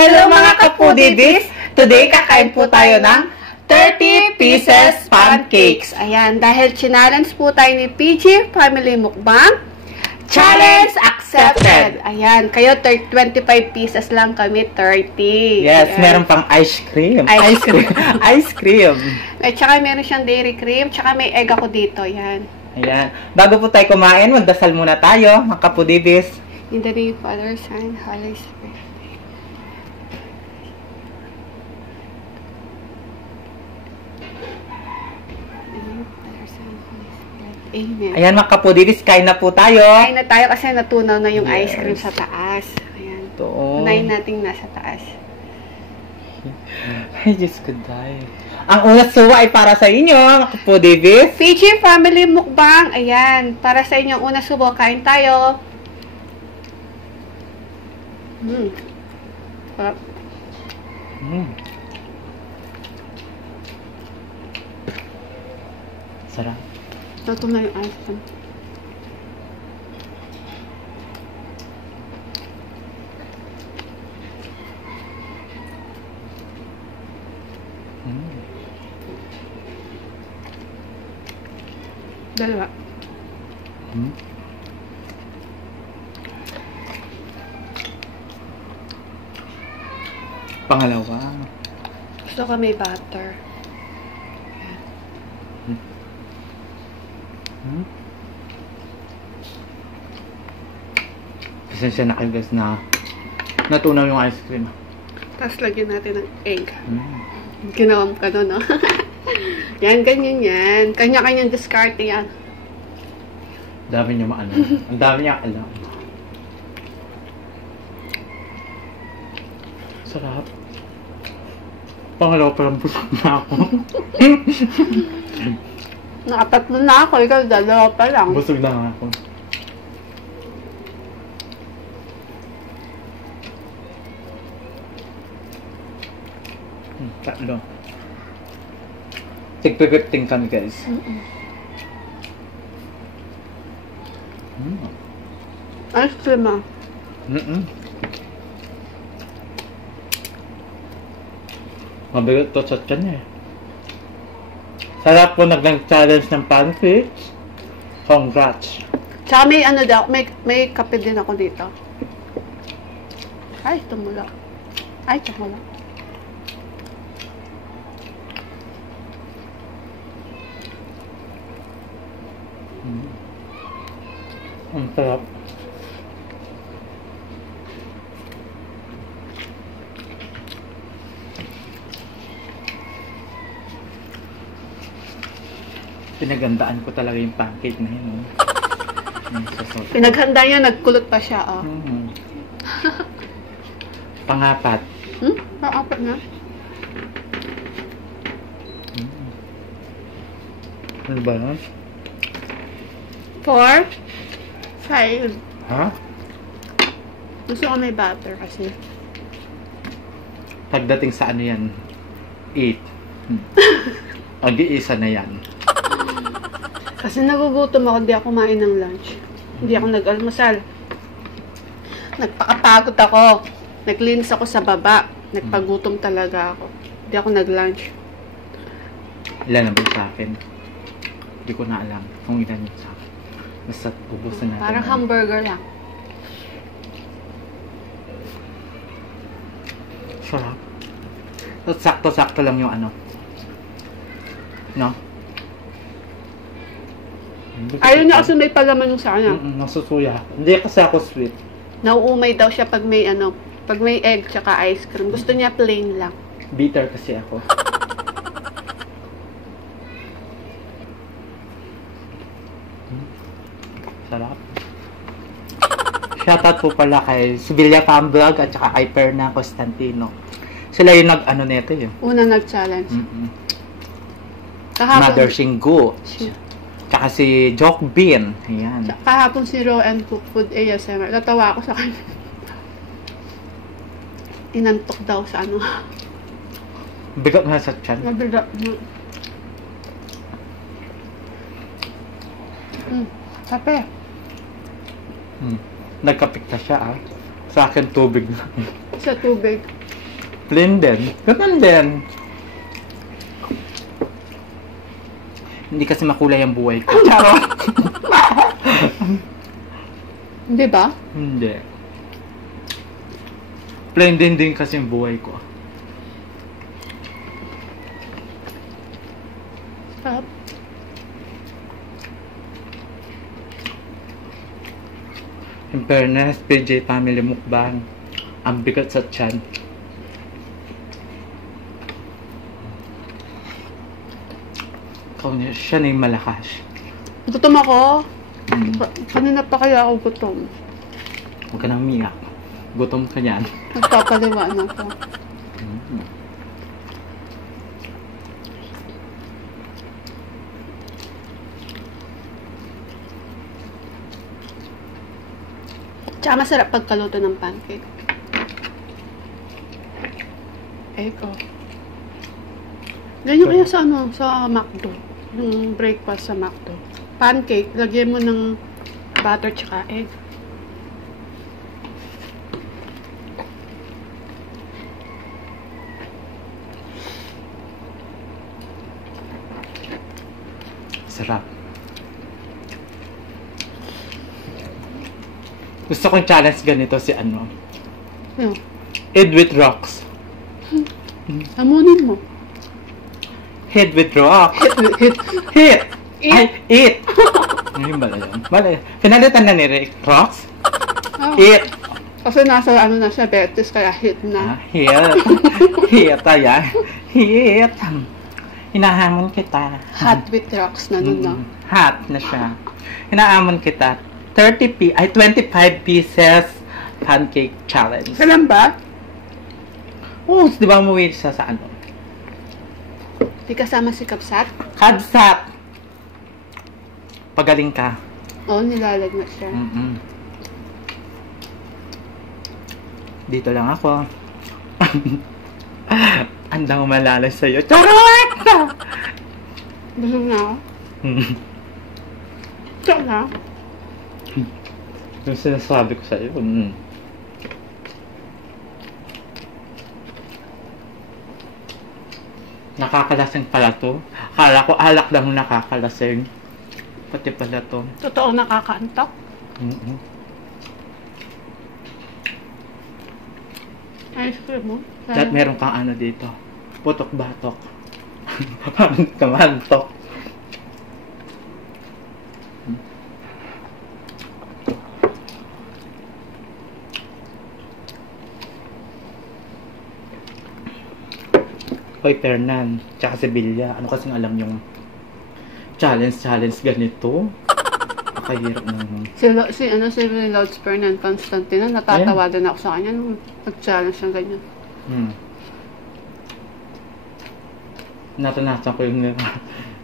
Hello mga kapudidis! Today kakain po tayo ng 30 pieces pancakes. Ayan, dahil challenge po tayo ni PG Family Mukbang. Challenge accepted! Ayan, kayo 25 pieces lang, kami 30. Yes, ayan. Meron pang ice cream. Ice cream. Ice cream. At saka meron siyang dairy cream, tsaka may egg ako dito. Ayan. Ayan. Bago po tayo kumain, magdasal muna tayo, mga kapudidis. In the name of Father, Son, Holy Spirit. Amen. Ayan mga kapudidis, kain na po tayo. Kain na tayo kasi natunaw na yung Yes. ice cream sa taas. Ayan. Ito. Unahin natin nasa taas. Ay, Diyos ko dahil. Ang unang suwa ay para sa inyo, mga kapudidis. PG Family Mukbang. Ayan. Para sa inyong unang subo, kain tayo. Sarap. Sarap. Ito na yung ice cream. Dalawa. Pangalawa. Gusto ko may butter. Pasensya na kayo guys na natunaw yung ice cream. Tapos lagyan natin ng egg. Ginawam ka no, no? Yan, ganyan yan. Kanya-kanyang discarte yan. Dami niya maano. Ang dami niya alam. Sarap. Pangalawa parang busog na ako. Nakatatlo na ako. Ikaw, dalawa pa lang. Busog na nga ako. Tatlo. Tig-15 kami guys. Ice cream ah. Mabigat to sa tiyan eh. Sarap po nag-challenge ng pancakes. Congrats. Tsaka may ano daw, may kape din ako dito. Ay, tumula. Ay, tumula. Ang sarap. Pinagandaan ko talaga yung pancake na yun. Pinaghanda niya, nagkulot pa siya, oh. Pangapat. Pang-apat na? Ano ba yun? 4, 5. Ha? Gusto ko may butter kasi. Pagdating sa ano yan? 8. Mag-iisa na yan. Kasi nagugutom ako, hindi ako kumain ng lunch. Hindi ako nag-almusal. Nagpakapagod ako. Naglinis ako sa baba. Nagpagutom talaga ako. Hindi ako nag-lunch. Ilan na ba sa akin? Hindi ko na alam kung ilan yun sa akin. Basta ubusan natin. Parang hamburger lang. Sarap. Sakto-sakto lang yung ano. No? Ayaw niya kasi may palaman yung sa kanya. Nasusuya. Hindi kasi ako sweet. Nauumay daw siya pag may ano, pag may egg tsaka ice cream. Gusto niya plain lang. Bitter kasi ako. Sarap. Shoutout po pala kay Sevilla Farm Vlog at saka kay Perna Constantino. Sila yung nag-ano neto yun. Una nag-challenge. Mother Shingu. Tsaka si Jock Bean. Ayan. Kahapon si Raw and Cook Food ASMR. Natawa ako sa kanya. Inantok daw sa ano. Bigat nga sa tiyan. Mabigat. Kape. Nagkapik na siya ah. Sa akin tubig lang. Sa tubig. Plain din. Ganun din. Hindi kasi makulay ang buhay ko. Charot! Di ba? Hindi. Plain din kasi ang buhay ko. Sarap. In fairness, PJ Family Mukbang. Ang bigat sa tiyan. Siya na yung malakas. Gutom ako. Mm. Kanina pa kaya ako gutom. Huwag ka nang umiyak. Gutom ka yan. Nagpapaliwa na ako. Mm. Tsaka masarap pagkaluto ng pancake. Eko. Ganyan kaya sa ano, sa McDo. Yung breakfast sa McDo. Pancake, lagyan mo ng butter tsaka egg. Sarap. Gusto kong challenge ganito si ano. Ano? Eat with rocks. Hamunin mo. Hit with rocks. Hit. Hit! Eat. Ay, eat! Ngayon bala yan. Bala yan. Pinalitan na ni Rick. Rocks? Oh. Eat! Kasi nasa ano na siya, Betis, kaya hit Ah, na. hit. Hit, ayan. Hit. Hinahamon kita. Hot with rocks na nun, no? Hot na siya. Hinahamon kita. 25 pieces pancake challenge. Kailan ba? Oh, di ba umuwi siya sa ano? Di kasama si Kapsat? Kabsat! Pagaling ka. Oo, nilalag na siya. Dito lang ako. Andang umalalay sa'yo. Charot! Busog na ako. Tsaka na. Yung sinasabi ko sa'yo. Nakakalasing pala to. Akala ko alak lang nakakalasing. Pati pala to. Totoo nakakaantok. Ice cream mo? At meron kang ano dito. Putok-batok. Parang kamantok. Hoy, Fernan. Tsaka si Bilya. Ano kasing alam yung challenge ganito? Nakahirap naman. Si Lourdes Fernan Constantino, natatawa din ako sa kanya nung nag-challenge ng ganyan. Naranasan ko yung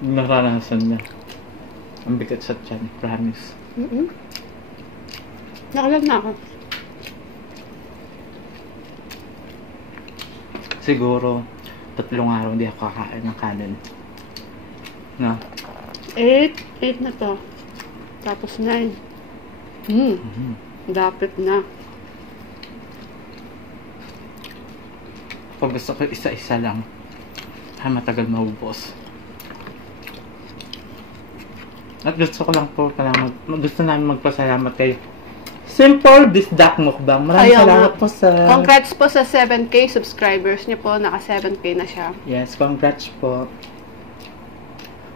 naranasan niya. Ang bigat sa tiyan, promise. Nakalag na ako. Siguro, 3 araw hindi ako kakain ng kanin. Na? 8 na to. Tapos 9. Dapit na. Pag gusto ko isa-isa lang, matagal maubos. At gusto ko lang po, gusto namin magpasalamat kay Simple Bisdak Mukbang. Maraming salamat po sa... Congrats po sa 7K subscribers niyo po. Naka 7K na siya. Yes, congrats po.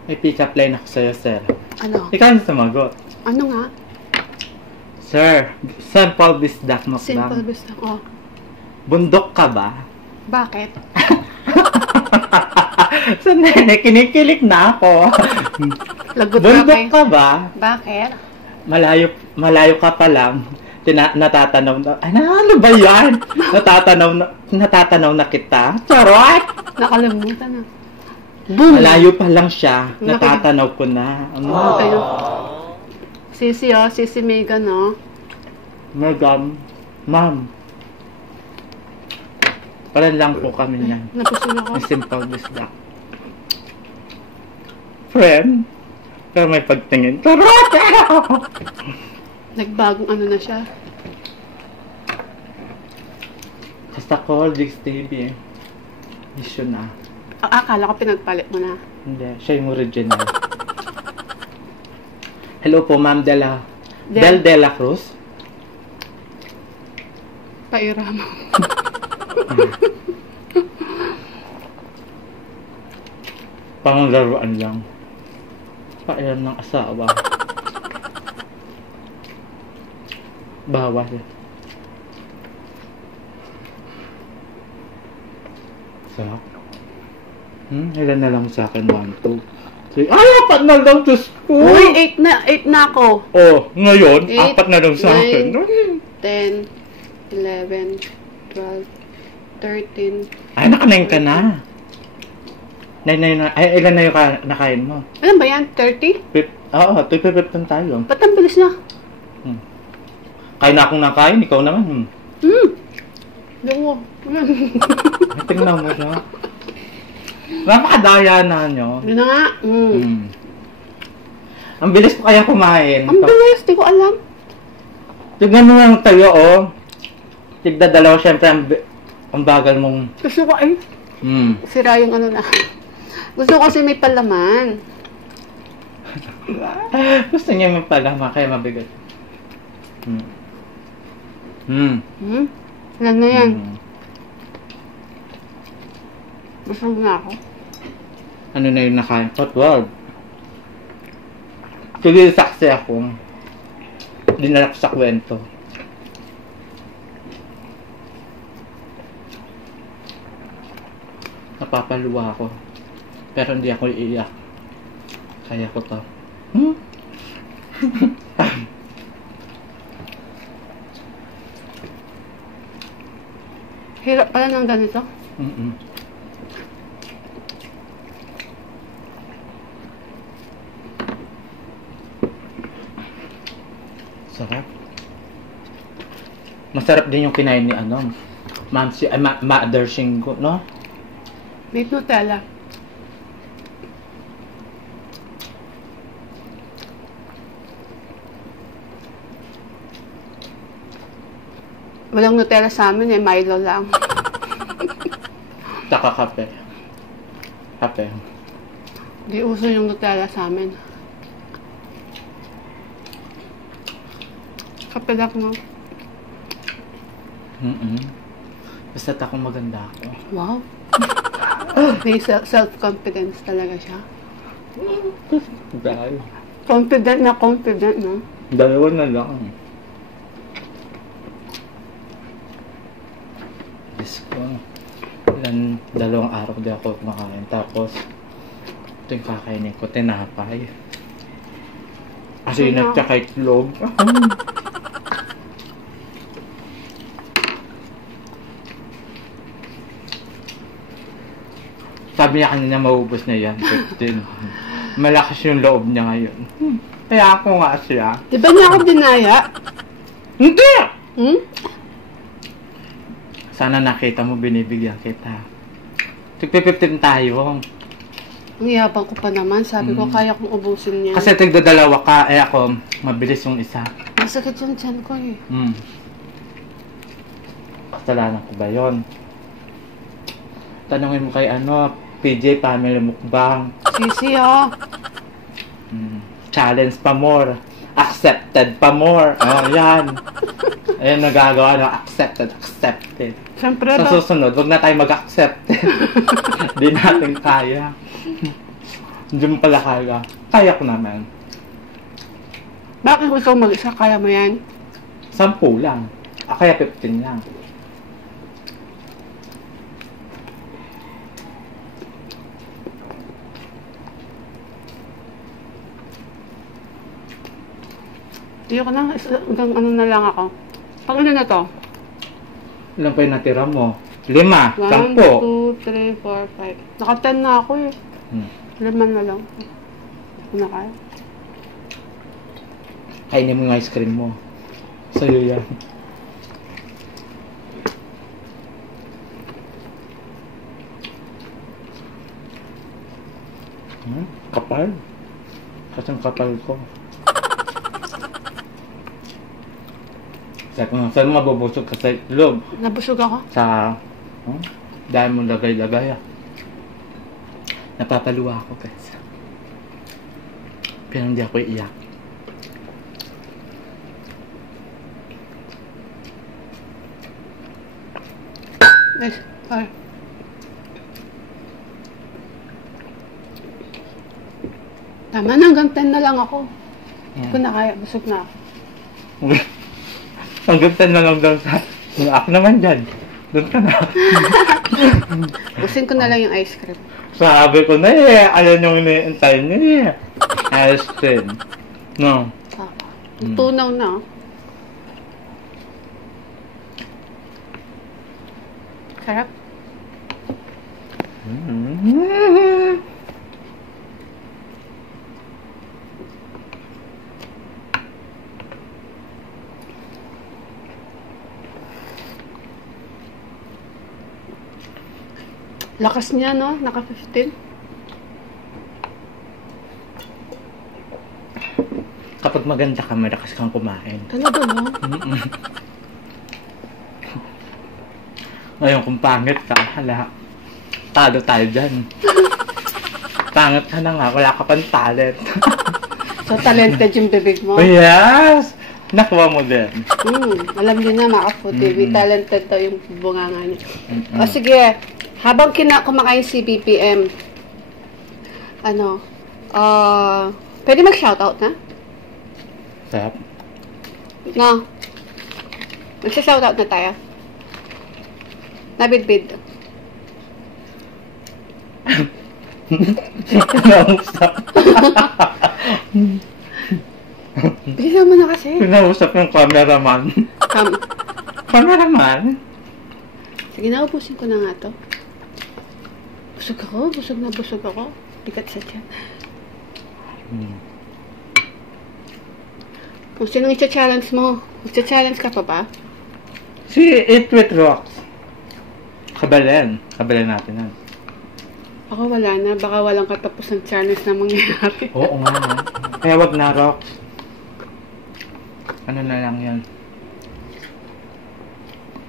May pick-up line ako sa'yo, sir. Ano? Ikaw ang sumagot. Ano nga? Sir, Simple Bisdak Mukbang. Simple Bisdak. Oh. Bundok ka ba? Bakit? Sandali, kinikilig na ako. Lagot Bundok ka ba? Bakit? Malayo ka pa lang. Natatanaw na. Ano ba yan? Natatanaw na kita. Charot! Nakalimutan na. Boom! Malayo pa lang siya. Natatanaw ko na. Okay. Sisi, oh. Sisi Megan, oh. Megan, ma'am. Parang lang po kami niyan. Napusin ako. May simple bisdak. Friend? Pero may pagtingin. Charot! Nagbagong ano na siya. Kasi Basta call Jigs TV. Issue na. Akala ko pinagpalit mo na. Hindi, siya yung original. Hello po, Ma'am Del de la Cruz. Paira mo. Panglaruan lang. Pairam ng asawa. Bawal. Sarap. Ilan na lang sa akin? 1, 2, 3. Ay, 4 na lang, Diyos ko! Uy, 8 na ako. Oh, ngayon, 8, 4 na lang sa akin. 10, 11, 12, 13. Ay, nakanayin ka na. Ay, ilan na yung nakain mo? Ano ba yan? 30? Oo, 15 tayo. Ba't ang bilis na? Kaya na akong nakain, ikaw naman. Hindi mo. Ay, tingnan mo siya. Napakadaya na nyo. Yun na nga. Ang bilis ko kaya kumain. Ang bilis, di ko alam. Tignan mo lang tayo, oh. Tigda dalawa, syempre, ang bagal mong... Gusto ko ay. Sira yung ano na. Gusto ko kasi may palaman. Gusto niya may palaman, kaya mabigat. Alam na yan. Gusto na ako. Ano na yung nakain ko? 12. Sige, saksi ako. Dinala ko sa kwento. Napapaluwa ako. Pero hindi ako iiyak. Kaya ko to. Hirap pala ng ganito. Sarap. Masarap din yung kinain ni Mother Shingo, no? May Nutella. Walang Nutella sa amin eh, Milo lang. Tsaka kape. Kape. Di uso yung Nutella sa amin. Kape lang mo. Basta ako maganda ako. Wow. May self-confidence talaga siya. Dahil. Confident, no? Dalawa na lang. Diyos ko. Dalawang araw di ako kumakain. Tapos, ito yung kakainin ko, tinapay. Kasi nagtsaka itlog. Sabi niya kanina maubos na yan. 15. Malakas yung loob niya ngayon. Kaya ako nga siya. Di ba niya ako dinaya? Hindi! Sana nakita mo, binibigyan kita. Tigpi-15 tayo. Ang yabang ko pa naman. Sabi ko, kaya kong ubusin niya. Kasi tigdadalawa ka, ako, mabilis yung isa. Masakit yung tiyan ko eh. Kasalanan ko ba yun? Tanungin mo kay PJ Family Mukbang. Sisi, oh. Challenge pa more. Accepted pa more. Oh, yan. Ayan, nagagawa, accepted. Siyempre, sa susunod, wag na tayo mag-accepted. Di natin kaya. Hindi mo pala kaya. Kaya ko naman. Bakit gusto mag-isa? Kaya mo yan? 10 lang. Kaya 15 lang. Hindi ko na, hanggang ano na lang ako. Pang ano na to? Ilan pa yung natira mo? 5, 1, 10. 2, 3, 4, 5. Naka-10 na ako eh. 5 na lang. Ano kaya? Kainin mo yung ice cream mo. Sa'yo yan. Kapal. Kasang kapal ko. Saan mabubusog ka sa itlog? Nabusog ako. Sa... dahil mo lagay-lagay Napapaluwa ako guys. Pero hindi ako iiyak. Guys, sorry. Tama na, hanggang 10 na lang ako. Hindi ko na kaya, busog na ako. Hanggang 10 na lang daw sa... Ako naman dyan. Doon ka na. Busin ko na lang yung ice cream. Sabi ko na alam yung iniintay niya ice cream. No. Tunaw na. Sarap. Lakas niya, no? Naka 15. Kapag maganda ka, malakas kang kumain. Talaga mo? Ngayon, kung pangit ka, hala, talo tayo dyan. Pangit ka na nga, wala ka pang talent. So, talented yung bibig mo? Yes! Nakuha mo din. Alam niyo na, mga Food TV, talented daw yung bunganga niya. O sige, habang kumakain si BPM, pwede mag-shoutout na? Sarap. No. Magsa-shoutout na tayo. Nabidbid. Pinausap. Bilisan mo na kasi. Pinausap yung cameraman. Cameraman? Sige na, ubusin ko na nga to. Busog ako. Bigat sa tiyan. Kung sinong i-challenge mo? I-challenge ka pa ba? Si Eat With Rocks. Kabalen natin yan. Ako wala na. Baka walang katapos ng challenge na mangyayari. Oo nga. Kaya wag na, Rocks. Ano na lang yan.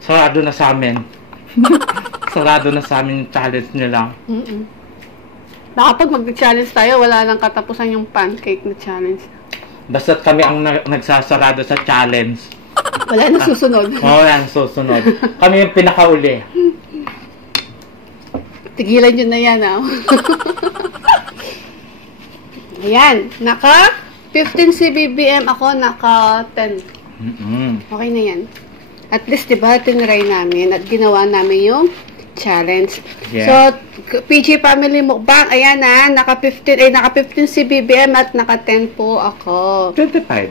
Sarado na sa amin. Sarado na sa amin yung challenge nila. Baka pag mag-challenge tayo, wala lang katapusan yung pancake na challenge. Basta't kami ang nagsasarado sa challenge. Wala na susunod. Wala na susunod. Kami yung pinakauli. Tigilan nyo na yan, Ayan. Naka 15 si BBM. Ako, naka 10. Okay na yan. At least, diba, tinry namin at ginawa namin yung challenge. Yeah. So, PG Family Mukbang, ayan naka 15 si BBM at naka 10 po ako. 25.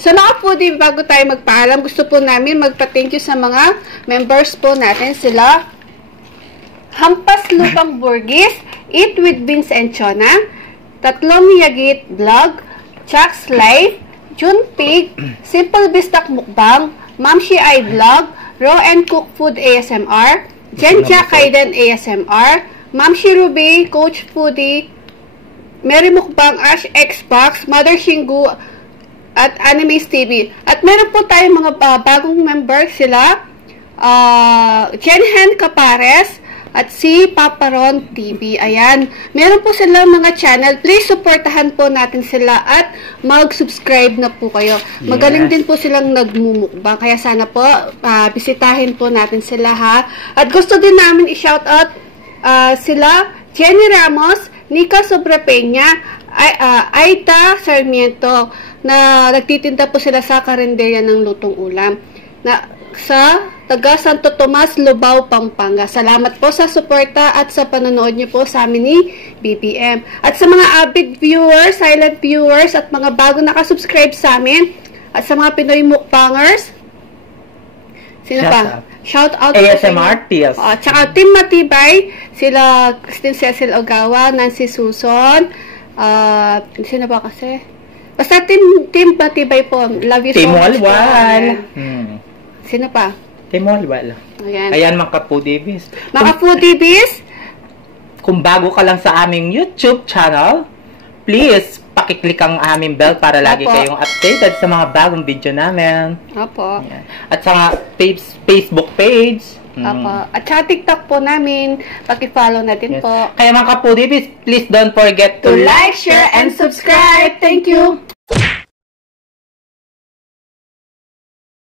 So, mga foodie, bago tayo magpaalam, gusto po namin magpa-thank you sa mga members po natin. Sila, Hampas Lupang Burgis, Eat with Vince and Chona, Tatlong Yagit Vlog, Chuck's Life, June Pig, Simple Bistak Mukbang, Mamshi I Vlog, Raw and Cook Food ASMR, Jenja Kaiden ASMR, Mamshi Ruby, Coach Foodie, Mary Mukbang, Ash Xbox, Mother Shingu, at Animes TV. At meron po tayong mga bagong members sila, Jenhen Capares, at si Paparon TV. Ayan. Meron po silang mga channel. Please, supportahan po natin sila at mag-subscribe na po kayo. Yes. Magaling din po silang nagmumukbang. Kaya sana po, bisitahin po natin sila, ha. At gusto din namin i-shoutout sila, Jenny Ramos, Nika Sobrepeña, Aita Sarmiento, na nagtitinda po sila sa karinderya ng lutong ulam. Sa taga Santo Tomas, Lubao, Pampanga. Salamat po sa suporta at sa panonood niyo po sa amin ni BBM. At sa mga avid viewers, silent viewers, at mga bago nakasubscribe sa amin, at sa mga Pinoy mukbangers, sino pa? Shout out ASMR Artists. Tsaka Team Matibay, sila Christine Cecil Ogawa, Nancy Suson, sino ba kasi? Basta Team Matibay po. Love you Team so much. Team Walwal. Sino pa? Team Walwal. Ayan mga Foodies. Mga Foodies, kung bago ka lang sa aming YouTube channel, please pakiclick ang aming bell para lagi Opo. kayong updated sa mga bagong video namin. Opo. Yan. At sa Facebook page. Opo. At sa TikTok po namin, paki-follow na din Yes. po. Kaya mga kapudi, please don't forget To like, share, and subscribe. Thank you!